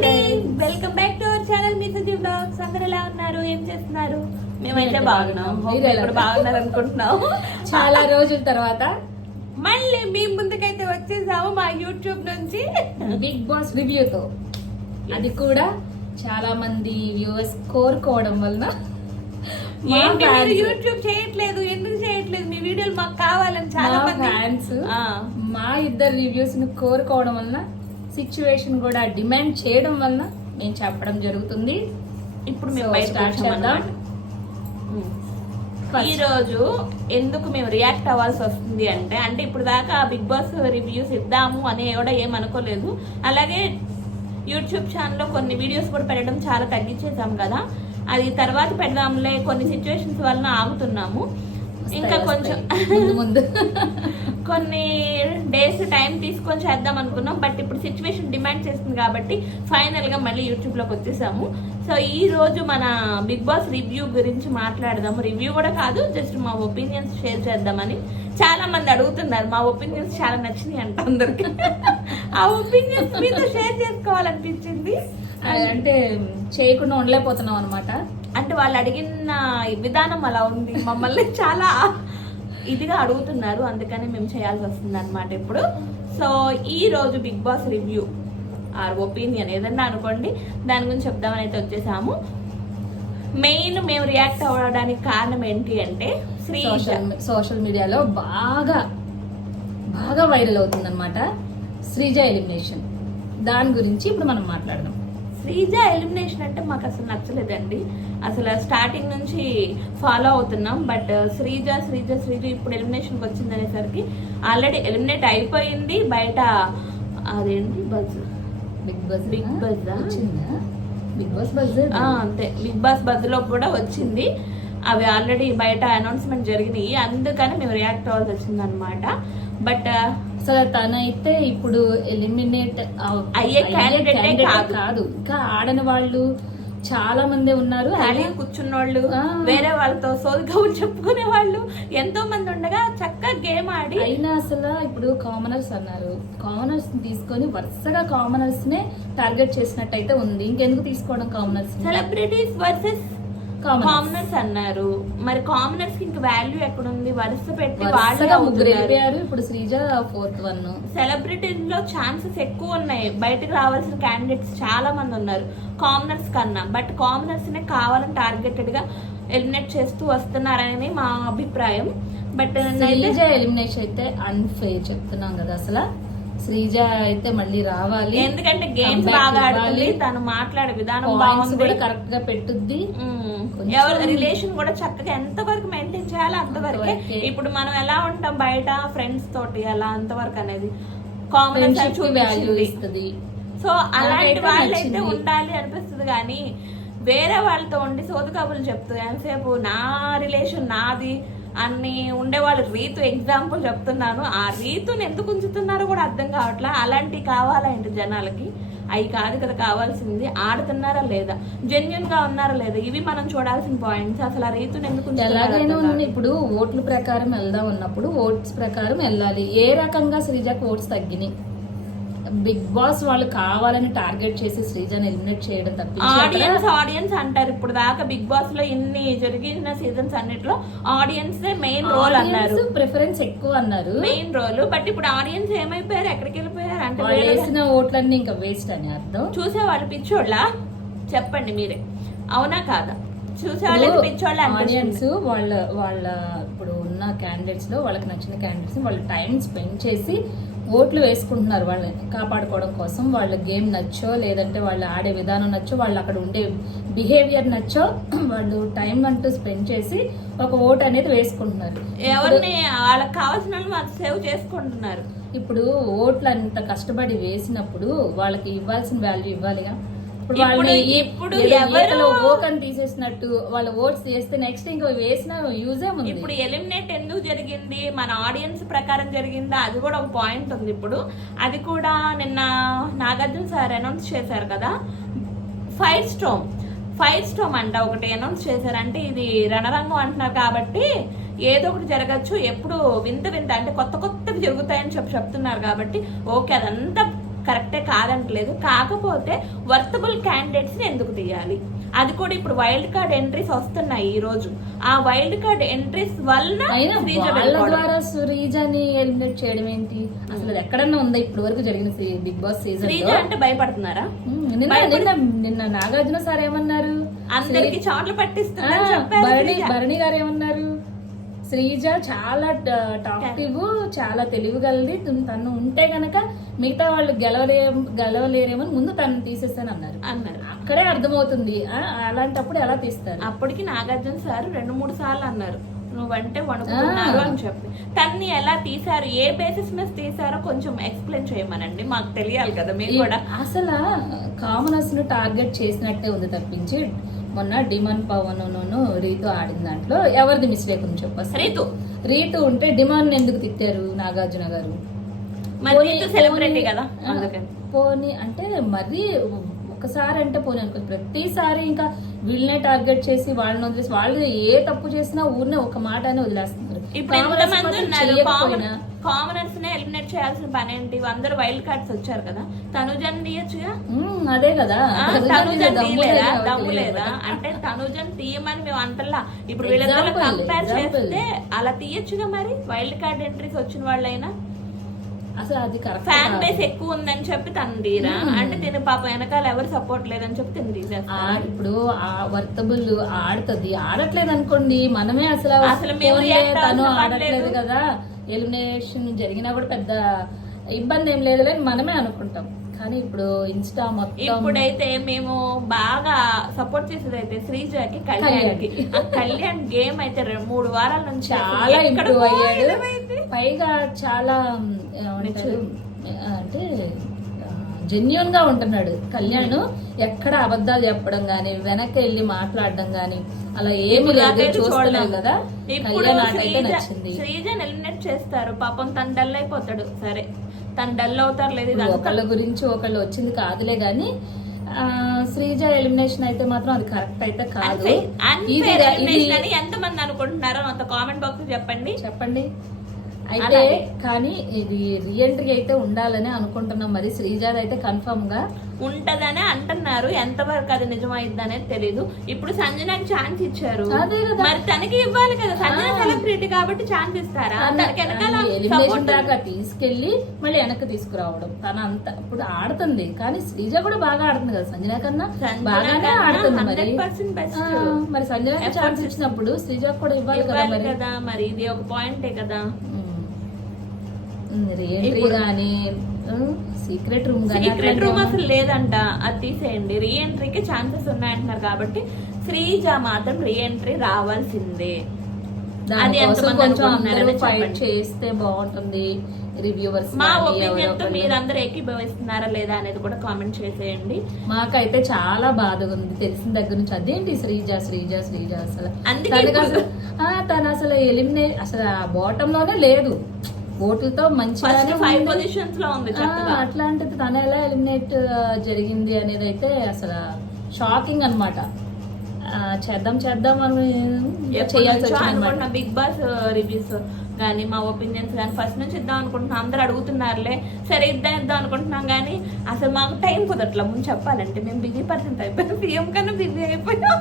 Welcome back to our channel me Suji blogs. అందరు ఎలా ఉన్నారు? ఏం చేస్తున్నారు? మేమైతే బాగున్నాం. ఇప్పుడు బాగున్నారు అనుకుంటున్నాం. చాలా రోజుల తర్వాత మళ్ళీ మీ ముందుకైతే వచ్చేసాము మా యూట్యూబ్ నుంచి. బిగ్ బాస్ రివ్యూతో అది కూడా చాలా మంది వ్యూవర్స్ కోరుకోవడం వలన ఏంటి మీరు యూట్యూబ్ చేయట్లేదు? ఎందుకు చేయట్లేదు? మీ వీడియోలు మాకు కావాలని చాలా మంది మా ఇద్దరు రివ్యూస్ని కోరుకోవడం వలన సిచ్యువేషన్ కూడా డిమాండ్ చేయడం వలన నేను చెప్పడం జరుగుతుంది. ఇప్పుడు మేము start చేద్దాం. ఈ రోజు ఎందుకు మేము రియాక్ట్ అవ్వాల్సి వస్తుంది అంటే అంటే ఇప్పుడు దాకా బిగ్ బాస్ రివ్యూస్ ఇద్దాము అని కూడా ఏం అనుకోలేదు. అలాగే యూట్యూబ్ ఛానల్లో కొన్ని వీడియోస్ కూడా పెట్టడం చాలా తగ్గించేసాం కదా. అది తర్వాత పెడదాంలే కొన్ని సిచ్యువేషన్స్ వలన ఆగుతున్నాము. ఇంకా కొంచెం ముందు కొన్ని డేస్ టైం తీసుకొని చేద్దాం అనుకున్నాం బట్ ఇప్పుడు సిచ్యువేషన్ డిమాండ్ చేస్తుంది కాబట్టి ఫైనల్గా మళ్ళీ యూట్యూబ్లోకి వచ్చేసాము. సో ఈ రోజు మన బిగ్ బాస్ రివ్యూ గురించి మాట్లాడదాము. రివ్యూ కూడా కాదు జస్ట్ మా ఒపీనియన్స్ షేర్ చేద్దామని చాలా మంది అడుగుతున్నారు. మా ఒపీనియన్స్ చాలా నచ్చినాయి అంట అందరికి. ఆ ఒపీనియన్స్ మీతో షేర్ చేసుకోవాలనిపించింది? అంటే చేయకుండా ఉండలేకపోతున్నాం అనమాట అంటే వాళ్ళు అడిగిన విధానం అలా ఉంది. మమ్మల్ని చాలా ఇదిగా అడుగుతున్నారు. అందుకని మేము చేయాల్సి వస్తుంది అనమాట ఇప్పుడు. సో ఈ రోజు Bigg Boss review or opinion ఏదన్నా అనుకోండి దాని గురించి చెప్దామని అయితే వచ్చేసాము. మెయిన్ మేము రియాక్ట్ అవ్వడానికి కారణం ఏంటి అంటే సోషల్ సోషల్ మీడియాలో బాగా బాగా వైరల్ అవుతుంది అనమాట శ్రీజ ఎలిమినేషన్. దాని గురించి ఇప్పుడు మనం మాట్లాడదాం. శ్రీజ ఎలిమినేషన్ అంటే మాకు అసలు నచ్చలేదండి. అసలు స్టార్టింగ్ నుంచి ఫాలో అవుతున్నాం. బట్ శ్రీజ శ్రీజ శ్రీజ ఇప్పుడు ఎలిమినేషన్కి వచ్చింది అనేసరికి ఆల్రెడీ ఎలిమినేట్ అయిపోయింది. బయట అదేంటి బజ్ బిగ్ Boss ఆ? వచ్చిందా? బిగ్ బాస్ బజ్ అంతే. బిగ్ బాస్ బజ్లో కూడా వచ్చింది. అవి ఆల్రెడీ బయట అనౌన్స్మెంట్ జరిగినాయి. అందుకని మేము రియాక్ట్ అవ్వాల్సి వచ్చింది అనమాట బట్ అసలు తనైతే ఇప్పుడు ఎలిమినేట్ అయ్యే candidate కాదు. ఇంకా ఆడని వాళ్ళు చాలా మంది ఉన్నారు. ఖాళీ కూర్చున్న వాళ్ళు. వేరే వాళ్ళతో సోది కబుర్లు చెప్పుకునే వాళ్ళు ఎంతో మంది ఉండగా చక్కగా గేమ్ ఆడి అయినా అసలు ఇప్పుడు కామనర్స్ అన్నారు. కామనర్స్ తీసుకొని వరుసగా కామనర్స్ నే టార్గెట్ చేసినట్టయితే ఉంది. ఇంకెందుకు తీసుకోవడం కామనర్స్ సెలబ్రిటీస్ వర్సెస్ కామనర్స్ అన్నారు. మరి కామనర్స్కి ఇంక వాల్యూ ఎక్కడ ఉంది వరుస పెట్టి వాళ్ళే వరుసగా ముగ్గురు ఇప్పుడు శ్రీజ ఫోర్త్ వన్ సెలబ్రిటీస్లో ఛాన్సెస్ ఎక్కువ ఉన్నాయి. బయటకు రావాల్సిన క్యాండిడేట్స్ చాలా మంది ఉన్నారు. కామనర్స్ కన్నా. బట్ కామనర్స్ నే కావాలని టార్గెటెడ్గా ఎలిమినేట్ చేస్తూ వస్తున్నారని మా అభిప్రాయం. బట్ ఎలిమినేషన్ అయితే అన్ఫేర్ చెప్తున్నాం కదా అసలు. శ్రీజ అయితే మళ్ళీ రావాలి. ఎందుకంటే గేమ్స్ బాగా. ఆడుతుంది తను మాట్లాడే విధానం బాగుంది. కూడా కరెక్ట్గా పెట్టుద్ది. ఎవరి రిలేషన్ కూడా చక్కగా ఎంత వరకు మెయింటైన్ చేయాలో అంతవరకే. ఇప్పుడు మనం ఎలా ఉంటాం బయట ఫ్రెండ్స్ తోటి అలా అంతవరకు అనేది? కామన్ వాల్యూ ఇస్తుంది. సో అలాంటి నాకైతే వాళ్ళు అయితే నచ్చింది. ఉండాలి అనిపిస్తుంది కానీ వేరే వాళ్ళతో ఉండి సోదు కబుర్లు చెప్తూ ఎంతసేపు నా రిలేషన్ నాది అన్ని ఉండేవాళ్ళు రీతు ఎగ్జాంపుల్ చెప్తున్నాను. ఆ రీతుని ఎందుకు ఉంచుతున్నారో కూడా అర్థం కావట్లా? అలాంటివి కావాలంటే జనాలకి? అవి కాదు కదా కావాల్సింది ఆడుతున్నారా లేదా? జెన్యున్గా ఉన్నారా లేదా? ఇవి మనం చూడాల్సిన పాయింట్స్ అసలు ఆ రీతుని ఎందుకు ఎలాగైనా ఇప్పుడు ఓట్ల ప్రకారం వెళ్దాం ఉన్నప్పుడు ఓట్స్ ప్రకారం వెళ్ళాలి. ఏ రకంగా శ్రీజకు ఓట్స్ తగ్గినాయి? బిగ్ బాస్ వాళ్ళు కావాలని టార్గెట్ చేసి శ్రీజని ఎలిమినేట్ చేయడం ఆడియన్స్ తప్పించి ఆడియన్స్ అంటారు. ఇప్పుడు దాకా బిగ్ బాస్లో ఇన్ని జరిగిన సీజన్స్ అన్నిట్లో ఆడియన్స్ మెయిన్ రోల్ అన్నారు. ప్రిఫరెన్స్ ఎక్కువ అన్నారు. మెయిన్ రోల్ బట్ ఇప్పుడు ఆడియన్స్ ఏమైపోయారు? ఎక్కడికి వెళ్ళిపోయారు? అంటే వాళ్ళు వేసిన ఓట్లన్నీ ఇంకా వేస్ట్ అని అర్థం. చూసేవాళ్ళు పిచ్చోళ్ళ? చెప్పండి మీరే. అవునా కాదా? ఆడియన్స్ వాళ్ళ వాళ్ళ ఇప్పుడు ఉన్న క్యాండిడేట్స్లో వాళ్ళకి నచ్చిన క్యాండిడేట్స్ వాళ్ళు టైం స్పెండ్ చేసి ఓట్లు వేసుకుంటున్నారు వాళ్ళని కాపాడుకోవడం కోసం. వాళ్ళ గేమ్ నచ్చో లేదంటే వాళ్ళు ఆడే విధానం నచ్చో వాళ్ళు అక్కడ ఉండే బిహేవియర్ నచ్చో వాళ్ళు టైం అంటూ స్పెండ్ చేసి ఒక ఓట్ అనేది వేసుకుంటున్నారు. ఎవరిని వాళ్ళకి కావాల్సిన వాళ్ళు సేవ్ చేసుకుంటున్నారు. ఇప్పుడు ఓట్లు అంత కష్టపడి వేసినప్పుడు వాళ్ళకి ఇవ్వాల్సిన వాల్యూ ఇవ్వాలిగా? ఇప్పుడు ఇప్పుడు- ఎవరు- ఓకని తీసేసినట్టు వాళ్ళ ఓట్స్ చేస్తే నెక్స్ట్ ఇంకా వేసిన యూజే ఉంది ఇప్పుడు ఎలిమినేట్ ఎందుకు జరిగింది? మన ఆడియన్స్ ప్రకారం జరిగిందా? అది కూడా ఒక పాయింట్ ఉంది ఇప్పుడు. అది కూడా నిన్న నాగార్జున సార్ అనౌన్స్ చేశారు కదా. ఫైర్ స్టోమ్ ఫైర్ స్టోమ్ అంట ఒకటి అనౌన్స్ చేశారంటే ఇది రణరంగం అంటున్నారు కాబట్టి ఏదో ఒకటి జరగచ్చు. ఎప్పుడు వింత వింత అంటే కొత్త కొత్తవి జరుగుతాయని చెప్పి చెప్తున్నారు కాబట్టి ఓకే అదంతా కరెక్టే కాదంటలేదు కాకపోతే వర్తబుల్ క్యాండిడేట్స్ని ఎందుకు తీయాలి? అది కూడా ఇప్పుడు వైల్డ్ కార్డ్ ఎంట్రీస్ వస్తున్నాయి ఈ రోజు. ఆ వైల్డ్ కార్డ్ ఎంట్రీస్ వలన వెళ్ళిపోవడం. ద్వారా సురీజాని ఎలిమినేట్ చేయడం ఏంటి? అసలు ఎక్కడన్నా ఉందా? ఇప్పటి వరకు జరిగిన బిగ్ బాస్ సీజన్ శ్రీజ అంటే భయపడుతున్నారా? నిన్న నిన్న నాగార్జున సార్ ఏమన్నారు? అందరికి చోట్ల చెప్పారు భరణి. భరణి గారు ఏమన్నారు? శ్రీజ చాలా టాక్టివ్ చాలా తెలివిగలది. తను- తను ఉంటే గనక మిగతా వాళ్ళు గెలవలే గెలవలేరేమో ముందు తను తీసేస్తాను అన్నారు. అన్నారు. అక్కడే అర్థమవుతుంది. అలాంటప్పుడు ఎలా తీస్తారు? అప్పటికి నాగార్జున సార్ రెండు మూడు సార్లు అన్నారు. నువ్వంటే వణుకుతున్నారు ఆ. అని చెప్పి. తన్ని ఎలా తీశారు ఏ బేసిస్ మీద తీశారో కొంచెం ఎక్స్ప్లెయిన్ చేయమనండి. మాకు తెలియాలి కదా మేము కూడా. అసలు కామనర్స్ను టార్గెట్ చేసినట్టే ఉంది తప్పించి. మొన్న డిమాండ్ పవన్ రీతు ఆడిన దాంట్లో ఎవరిది మిస్టేక్ అని చెప్పు అసలు. రీతు. రీతు ఉంటే డిమాండ్ ఎందుకు తిట్టారు నాగార్జున గారు? పోనీ అంటే మరీ ఒకసారి అంటే పోనీ అనుకో ప్రతిసారి ఇంకా వీళ్ళనే టార్గెట్ చేసి వాళ్ళని వదిలేసి వాళ్ళు ఏ తప్పు చేసినా ఊరినే ఒక మాట అని వదిలేస్తున్నారు. ఇప్పుడు కామనర్స్ నే ఎలిమినేట్ చేయాల్సిన పని ఏంటి? అందరు వైల్డ్ కార్డ్స్ వచ్చారు కదా. తనుజన్ తీయచ్చుగా? అదే కదా. తనుజన్ తీయలేదా దమ్ము లేదా. అంటే తనుజన్ తీయమని మేము అంతల్లా ఇప్పుడు Example, కంపేర్. చేస్తే అలా తీయచ్చుగా మరి? వైల్డ్ కార్డ్ ఎంట్రీస్ వచ్చిన వాళ్ళైనా? అసలు అది కరెక్ట్ ఫ్యాన్ బేస్ ఎక్కువ ఉందని చెప్పి తను తీరా. అంటే దీని పాప వెనకాల ఎవరు సపోర్ట్ లేదని చెప్పి తిని తీసేస్తారు ఇప్పుడు ఆ వర్తబుల్ ఆడుతుంది. ఆడట్లేదు అనుకోండి మనమే అసలు అసలు తను ఆడట్లేదు లేదు. కదా. ఎలిమినేషన్ జరిగినా కూడా పెద్ద ఇబ్బంది ఏం లేదు అని మనమే అనుకుంటాం. కానీ ఇప్పుడు ఇన్స్టా మొత్తం ఇప్పుడైతే మేము బాగా సపోర్ట్ చేసేది అయితే శ్రీజకి కళ్యాణ్కి. ఆ కళ్యాణ్ గేమ్ అయితే రెండు మూడు వారాల నుంచి చాలా ఇంప్రూవ్ అయ్యాడు? పైగా చాలా అంటే జెన్యున్గా ఉంటున్నాడు కళ్యాణ్. ఎక్కడ అబద్ధాలు చెప్పడం గానీ వెనక్కి వెళ్ళి మాట్లాడడం గానీ అలా ఏమీ లేదు చూస్తున్నాం. కదా. కళ్యాణ్ నాకైతే శ్రీజ నచ్చింది. శ్రీజన్ ఎలిమినేట్ చేస్తారు. పాపం తను డల్ అయిపోతాడు. సరే. తను డల్ అవుతారు లేదు ఒకళ్ళ గురించి ఒకళ్ళు వచ్చింది కాదులే గాని ఆ, శ్రీజ ఎలిమినేషన్ అయితే మాత్రం అది కరెక్ట్ అయితే కాదు. ఎంతమంది అనుకుంటున్నారో అంత కామెంట్ బాక్స్ చెప్పండి. చెప్పండి. అయితే. కానీ ఇది రీఎంట్రీ అయితే ఉండాలని అనుకుంటున్నాం. మరి శ్రీజాది అయితే కన్ఫర్మ్గా ఉంటదనే అంటున్నారు. ఎంతవరకు అది నిజమైంది అనేది తెలీదు. ఇప్పుడు సంజనాకి ఛాన్స్ ఇచ్చారు. మరి తనకి ఇవ్వాలి కదా. సంజన. సెలబ్రిటీ కాబట్టి ఛాన్స్ ఇస్తారా? ఎలిమినేషన్ దాకా తీసుకెళ్ళి మళ్ళీ వెనక్కి తీసుకురావడం. తన అంత ఇప్పుడు ఆడుతుంది. కానీ శ్రీజ కూడా బాగా ఆడుతుంది కదా. సంజన కన్నా సంజన బాగానే ఆడుతుంది మరి. 100% best. ఆ, మరి Efforts ఛాన్స్ ఇచ్చినప్పుడు శ్రీజ కూడా ఇవ్వాలి కదా ఇవ్వాలి మరి. కదా. మరి ఇది ఒక పాయింటే కదా. రీఎంట్రీ గానీ సీక్రెట్ రూమ్ సీక్రెట్ రూమ్ అసలు లేదంట. అది తీసేయండి. రీ ఎంట్రీకి ఛాన్సెస్ ఉన్నాయంటున్నారు కాబట్టి శ్రీజ మాత్రం రీ ఎంట్రీ రావాల్సిందే. అది కొంచెం ఫైట్. చేస్తే బాగుంటుంది. రివ్యూవర్స్ మా ఒపీనియన్తో మీరందరూ ఏకీభవిస్తున్నారా లేదా అనేది కూడా కామెంట్ చేసేయండి. మాకైతే చాలా బాధగా ఉంది. తెలిసిన దగ్గర నుంచి అదేంటి శ్రీజ శ్రీజ శ్రీజ అసలు? అందుకే తను అసలు ఎలిమినే అసలు బాటమ్లోనే లేదు. ఓట్లతో మంచిగానే ఫైవ్. పొజిషన్స్లో ఉంది అట్లాంటిది తను ఎలా ఎలిమినేట్ జరిగింది అనేది అయితే అసలు షాకింగ్ అనమాట చేద్దాం చేద్దాం అని చేయాల్సి బిగ్ బాస్ రివ్యూస్ కానీ మా ఒపీనియన్స్ కానీ ఫస్ట్ నుంచి ఇద్దాం అనుకుంటున్నాం అందరూ అడుగుతున్నారులే సరే ఇద్దాం ఇద్దాం అనుకుంటున్నాం కానీ అసలు మాకు టైం కుదరట్లా ముందు చెప్పాలంటే మేము బిజీ పర్సన్ అయిపోయాం సీఎం కన్నా బిజీ అయిపోయాం.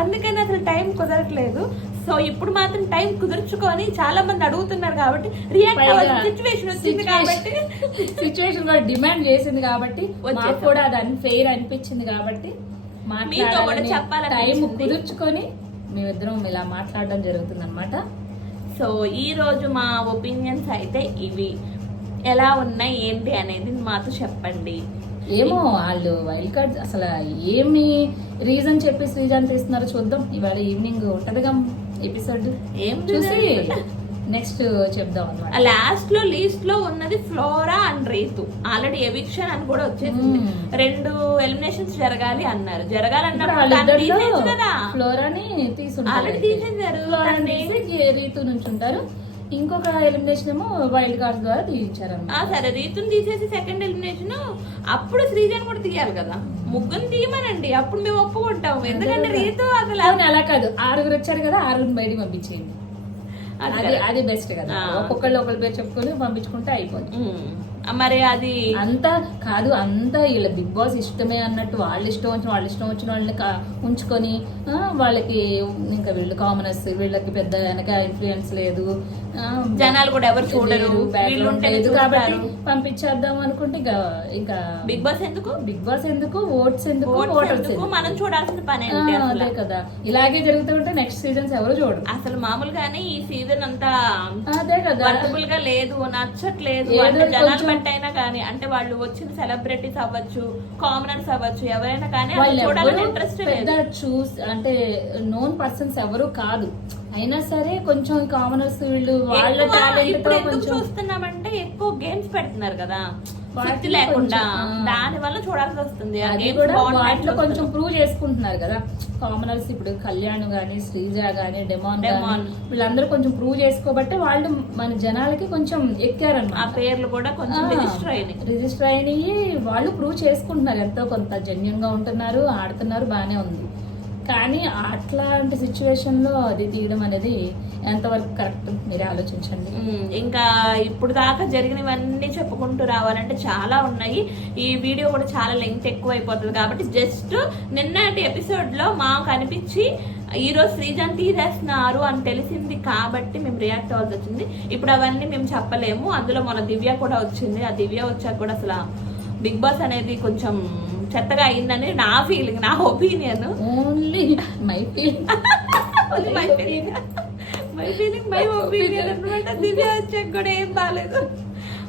అందుకని అసలు టైం కుదరట్లేదు. సో ఇప్పుడు మాత్రం టైం కుదుర్చుకొని చాలా మంది అడుగుతున్నారు కాబట్టి రియాక్ట్ అవ్వాల్సిన సిచ్యువేషన్ వచ్చింది కాబట్టి. సిచ్యువేషన్ కూడా డిమాండ్ చేసింది కాబట్టి మాకు. కూడా అది అన్ఫెయిర్ అనిపించింది కాబట్టి మీతో కూడా మాట్లాడాలని టైం. కుదుర్చుకొని మేమిద్దరం ఇలా మాట్లాడడం జరుగుతుంది అనమాట సో ఈ రోజు మా ఒపీనియన్స్ అయితే ఇవి. ఎలా ఉన్నాయి ఏంటి అనేది మాతో చెప్పండి. ఏమో వాళ్ళు వైల్డ్ కార్డ్ అసలు ఏమి రీజన్ చెప్పి శ్రీజాన్ తీస్తున్నారో చూద్దాం. ఇవాళ ఈవినింగ్ ఉంటదిగా. ఎపిసోడ్ ఏం చూసి నెక్స్ట్ చెప్దాం అనమాట లాస్ట్లో లీస్ట్లో ఉన్నది Flora and Ritu already eviction అని కూడా వచ్చేసింది. Hmm. రెండు ఎలిమినేషన్స్ జరగాలి అన్నారు. జరగాలన్నప్పుడు కదా. ఫ్లోరాని తీసేసారు రీతు నుంచి ఉంటారు? ఇంకొక ఎలిమినేషన్ ఏమో వైల్డ్ కార్డ్స్ ద్వారా తీయించారు ఆ సరే రీతుని తీసేసి సెకండ్ ఎలిమినేషన్ అప్పుడు శ్రీజన్ కూడా తీయాలి కదా. ముగ్గురు తీయమనండి. అప్పుడు మేము ఒప్పుకుంటాం ఎందుకంటే రీతు అసలు అలా కాదు. ఆరుగురు వచ్చారు కదా ఆరుగురిని బయటికి పంపించేయండి. అది అది బెస్ట్ కదా. ఒక్కొక్కళ్ళు ఒకళ్ళ పేరు చెప్పుకొని పంపించుకుంటే అయిపోతుంది. మరి అది అంతా కాదు అంతా వీళ్ళ బిగ్ బాస్ ఇష్టమే అన్నట్టు వాళ్ళ ఇష్టం వచ్చిన వాళ్ళ ఇష్టం వచ్చిన వాళ్ళని ఉంచుకొని వాళ్ళకి ఇంకా వీళ్ళు కామనర్స్ వీళ్ళకి పెద్ద వెనక ఇన్ఫ్లుయెన్స్ లేదు. జనాలు కూడా ఎవరు చూడరు. వీళ్ళు లేదు కాబట్టి పంపించేద్దాం అనుకుంటే ఇంకా ఇంకా బిగ్ బాస్ ఎందుకు? బిగ్ బాస్ ఎందుకు? ఓట్స్ ఎందుకు? ఓటర్స్ మనం చూడాల్సిన పని అదే కదా. ఇలాగే జరుగుతూ ఉంటే నెక్స్ట్ సీజన్స్ ఎవరు చూడరు. అసలు మామూలుగానే ఈ సీజన్ అంతా అదే కదా. గా లేదు నచ్చట్లేదు. జనాలు బట్టి అయినా కానీ అంటే వాళ్ళు వచ్చిన సెలబ్రిటీస్ అవ్వచ్చు కామనర్స్ అవ్వచ్చు ఎవరైనా కానీ చూడాలని ఇంట్రెస్ట్ చూస్ అంటే నోన్ పర్సన్స్ ఎవరు కాదు. అయినా సరే కొంచెం కామనర్స్ వీళ్ళు వాళ్ళ టాలెంట్ చూస్తున్నామంటే ఎక్కువ గేమ్స్ పెడుతున్నారు కదా. సుత్తి లేకుండా ఆ. దాని వల్ల చూడాల్సి వస్తుంది. ఆ అది కూడా వాటిలో కొంచెం. ప్రూవ్ చేసుకుంటున్నారు కదా. కామనర్స్ ఇప్పుడు కళ్యాణ్ గాని శ్రీజ గాని డెమాన్ వీళ్ళందరూ కొంచెం ప్రూవ్ చేసుకోబట్టే వాళ్ళు మన జనాలకి కొంచెం ఆ ఎక్కారన్నమాట పేర్లు కూడా కొంచెం రిజిస్టర్ అయినాయి. రిజిస్టర్ అయినవి వాళ్ళు ప్రూవ్ చేసుకుంటున్నారు. ఎంతో కొంత జెన్యున్గా ఉంటున్నారు ఆడుతున్నారు బానే ఉంది. కానీ అట్లాంటి సిచ్యువేషన్లో అది తీయడం అనేది ఎంతవరకు కరెక్ట్? మీరే ఆలోచించండి. ఇంకా ఇప్పుడు దాకా జరిగినవన్నీ చెప్పుకుంటూ రావాలంటే చాలా ఉన్నాయి. ఈ వీడియో కూడా చాలా లెంగ్త్ ఎక్కువ అయిపోతుంది కాబట్టి జస్ట్ నిన్నటి ఎపిసోడ్లో మాకు అనిపించి ఈరోజు రోజు శ్రీజాన్ తీసేస్తున్నారు అని తెలిసింది కాబట్టి మేము రియాక్ట్ అవ్వాల్సి వచ్చింది. ఇప్పుడు అవన్నీ మేము చెప్పలేము. అందులో మన దివ్య కూడా వచ్చింది. ఆ దివ్య వచ్చాక కూడా అసలు బిగ్ బాస్ అనేది కొంచెం చెత్తగా అయిందని నా ఫీలింగ్ నా opinion only my feeling my feeling my feeling my opinion అనమాట దివ్య వచ్చాక కూడా ఏం బాగాలేదు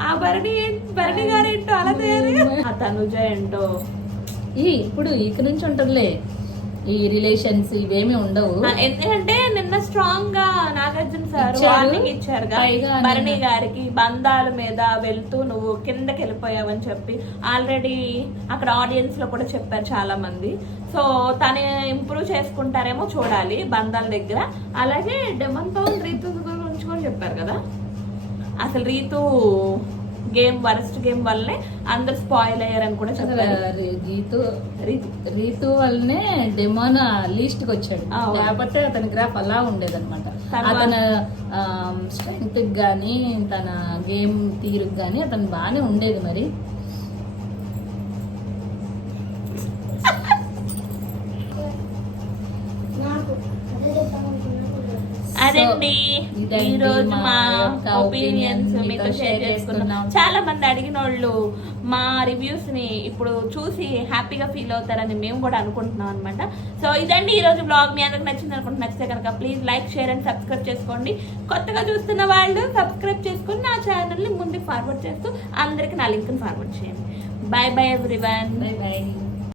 ఆ భరణి భరణి గారు ఏంటో అలా తయారు ఆ తనుజ ఏంటో? ఈ ఇప్పుడు ఇక నుంచి ఉంటుందిలే. ఈ రిలేషన్స్ ఇవేమి ఉండవు. ఎందుకంటే నిన్న స్ట్రాంగ్గా నాగార్జున సార్ ఇచ్చారు. వార్నింగ్ ఇచ్చారు భరణి గారికి బంధాల మీద వెళ్తూ నువ్వు కిందకి వెళ్ళిపోయావని చెప్పి ఆల్రెడీ అక్కడ ఆడియన్స్లో కూడా చెప్పారు చాలా మంది సో తను ఇంప్రూవ్ చేసుకుంటారేమో చూడాలి బంధాల దగ్గర. అలాగే డెమన్ పవన్ రీతు గురించి కూడా చెప్పారు కదా. అసలు రీతు గేమ్ వరస్ట్ గేమ్ వల్లనే అందరు స్పాయిల్ అయ్యారని కూడా చెప్పారు. రీతు రీతు. వల్లనే డెమోన్ లీస్ట్కి వచ్చాడు. లేకపోతే అతని గ్రాఫ్ అలా ఉండేదన్నమాట. అతను స్ట్రెంగ్త్ గానీ తన గేమ్ తీరుకు గానీ అతను బాగానే ఉండేది మరి. అదండి ఈ రోజు మా ఒపీనియన్స్ మీతో షేర్ చేసుకున్నాం. చాలా మంది అడిగిన వాళ్ళు మా రివ్యూస్ని ఇప్పుడు చూసి హ్యాపీగా ఫీల్ అవుతారని మేము కూడా అనుకుంటున్నాం అనమాట సో ఇదండి ఈ రోజు బ్లాగ్ మీ అందరికి నచ్చింది అనుకుంటే నచ్చితే కనుక please like share and subscribe చేసుకోండి. కొత్తగా చూస్తున్న వాళ్ళు సబ్స్క్రైబ్ చేసుకుని నా ఛానల్ని ముందుకు ఫార్వర్డ్ చేస్తూ అందరికి నా లింక్ని ఫార్వర్డ్ చేయండి. Bye bye everyone bye bye